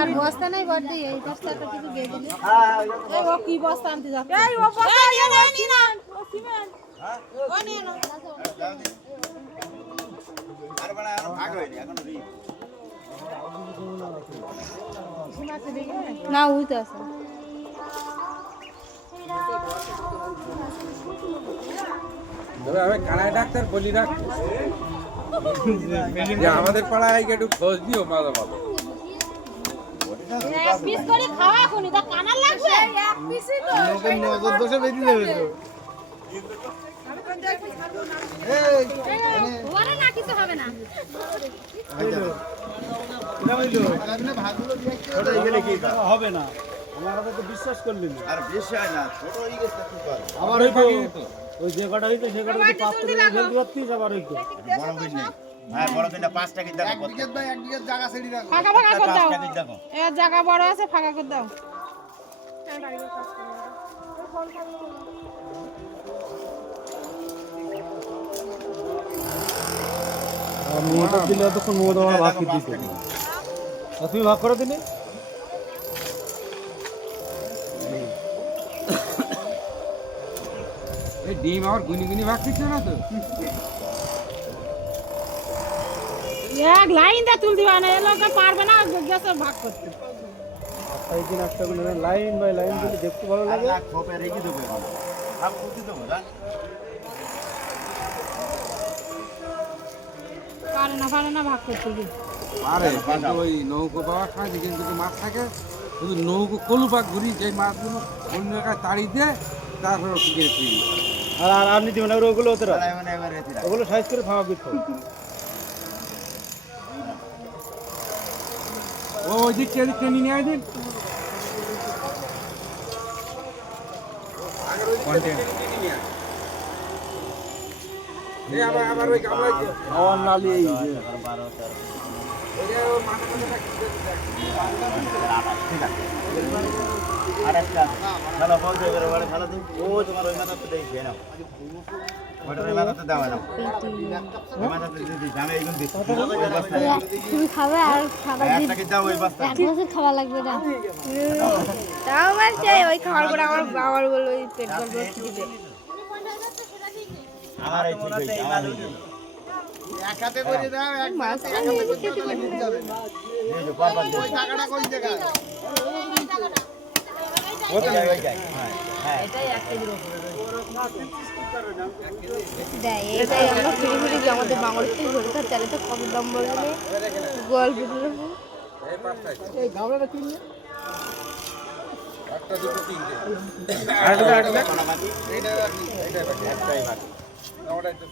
আর বস্তা নাই বড়দি এই বস্তাটা কিছু দিয়ে দিলে এই ও কি বস্তা আনতে যাচ্ছে এই ও বস্তা নিয়ে না ও সিমেন্ট ও নিয়ে নাও আর বড় আর ভাগ হয়নি এখন রি না উইতে আছে তবে আমি কানাই ডাক্তার বলি রাখ যে আমাদের পাড়ায় একটু খোঁজ দিও মাঝে মাঝে এক পিস করে খাওয়া কোনি তা কানা লাগবে এক পিসই তো নতুন নজর দোষে বেরিয়ে যাবে তো এই ওরে না কিছু হবে না ছোট হয়ে গেলে কি হবে না আমার তো বিশ্বাস করলি না আর বেশি হয় না ছোট হয়ে গেছে কি করে আবার ওই যে কটা হইতো সে কটা পাঁচ করে জলদি করতিস আবার হইতো বড় বিন নেই হ্যাঁ বড় বিনটা 5 টাকা দাও এক বিঘত ভাই এক বিঘত জায়গা ছেড়ে রাখো ফাঁকা ফাঁকা করে দাও 5 টাকা দাও এ জায়গা বড় আছে ফাঁকা করে দাও মোটা দিলে তখন মোটা আমার ভাগ করে দিতে তুমি ভাগ করে দিলে এই ডিম আমার গুনি গুনি ভাগ দিচ্ছে না তো এক লাইন দা তুল দিবা না এ লোক পারবে না গ্যাসে ভাগ করতে এই দিন একটা করে লাইন বাই লাইন দিলে দেখতে ভালো লাগে লাখ খোপে রেখে দেবো সব কুটি দেবো জান পারে না ভাগ করতে কি আরে কিন্তু ওই নৌকো পাওয়া খায় কিন্তু মাছ থাকে শুধু নৌকো কলু পাক ঘুরি যে মাছগুলো অন্য এলাকায় তাড়ি দিয়ে তারপর কিনে ফিরি আর আর আপনি দিবেন ওগুলো হতে রাখ মানে এবারে এতে রাখ ওগুলো সাইজ করে ফাঁকা করতে ও ওই দিক কে নিয়ে আয় দিন এই আবার ওই গামলায় খাওয়ার নালি এই যে ঠিক আছে আর একটা খেলা বলতে এবারে বড় খেলা দিন ও তোমার ওই মাথাতে দেই খেয়ে নাও ওই মাথাতে দাও না ওই মাথাতে দিদি জামে এইগুলো দিচ্ছি তুমি খাবে আর খাবার এক টাকা দাও ওই বস্তা এক মাসে খাওয়া লাগবে না তাও আমার চাই ওই খাবার পরে আমার বাবার বলে ওই পেট গল্প দিবে আমার এই ঠিক হইছে আমার হইছে এক হাতে করে দাও এক মাস এক হাতে করে দিতে যাবে এই যে পরপর ওই টাকাটা কোন জায়গায় হ্যাঁ দেয় এটাই আমরা ফিরি ফিরি যে আমাদের বাঙালিতে ঝোলটা চালে তো কত দাম বলবে গল্প এই পাঁচটায় এই গামলাটা কিনলে একটা দুটো তিনটে একটাই বাকি ওটাই তো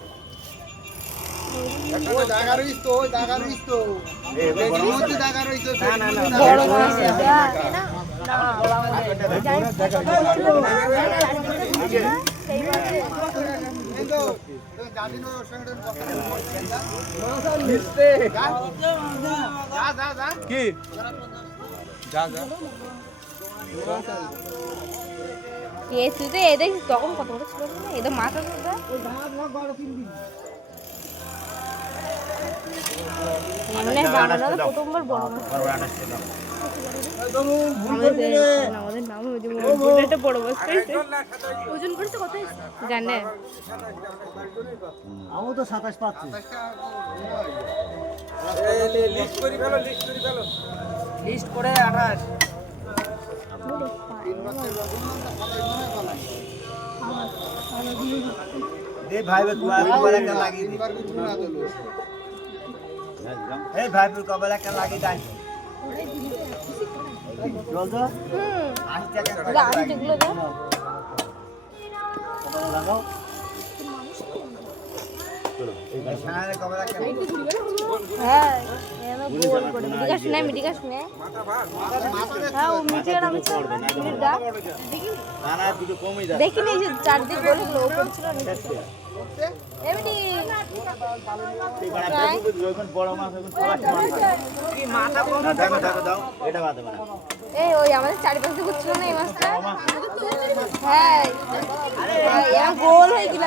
ওই দাগা রইছ তো ওই দাগা রইছ তো এই এই বড় মধ্যে দাগা রইছ না বড় মাছ কিন্তু জাদিনো সংগঠন যা কি যা যা এ তুই তো এ দেখিস তখন কত বড় ছিল না এদের মাথা তো এমনি বাংলাটা প্রথমবার বড় মাছ আমাদের নাম হয়েছে একটা বড় মাছ পেয়েছে ওজন করেছে কত জানে আমি তো 27 পাচ্ছি লিস্ট করি ফেলো লিস্ট করে 28 দে ভাই কবল একটা লাগি এই ভাই কবল একটা লাগি দাই চল তো 80 টাকা আমি যেগুলো দাও লাগাও চলো এই সামনে কবল একটা হ্যাঁ এমন গোল করে মিডিকাস নে হ্যাঁ ও মিটে না মিটে না না দুটো কমই দাও দেখি নি যে চারদিক গোল লো করছিল নিচে এমনি এই বাড়া দেখো যখন বড় মাছ এখন সবাই কি মাথা কম দাও এটা বাদে বানা এই ওই আমাদের চারিপাশে ঘুরছিল না এই মাছটা হ্যাঁ আরে গোল হয়ে গেল